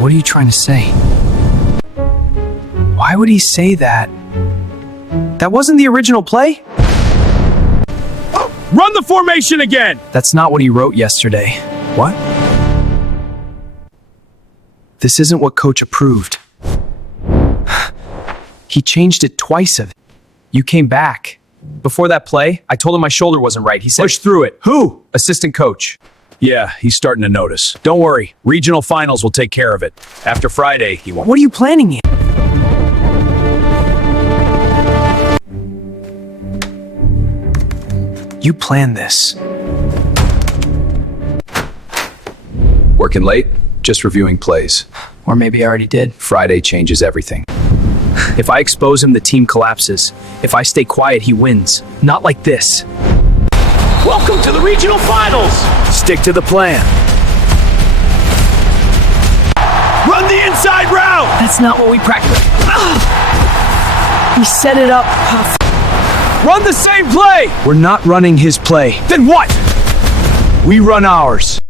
What are you trying to say? Why would he say that? That wasn't the original play? Run the formation again! That's not what he wrote yesterday. What? This isn't what coach approved. He changed it twice. You came back. Before that play, I told him my shoulder wasn't right. He said, Push through it. "Who?" Assistant coach. Yeah, he's starting to notice. Don't worry, regional finals will take care of it. After Friday, he won't. What are you planning here? You planned this. Working late? Just reviewing plays. Or maybe I already did. Friday changes everything. If I expose him, the team collapses. If I stay quiet, he wins. Not like this. Welcome to the regional finals! Stick to the plan. Run the inside route! That's not what we practiced. He set it up. Run the same play! We're not running his play. Then what? We run ours.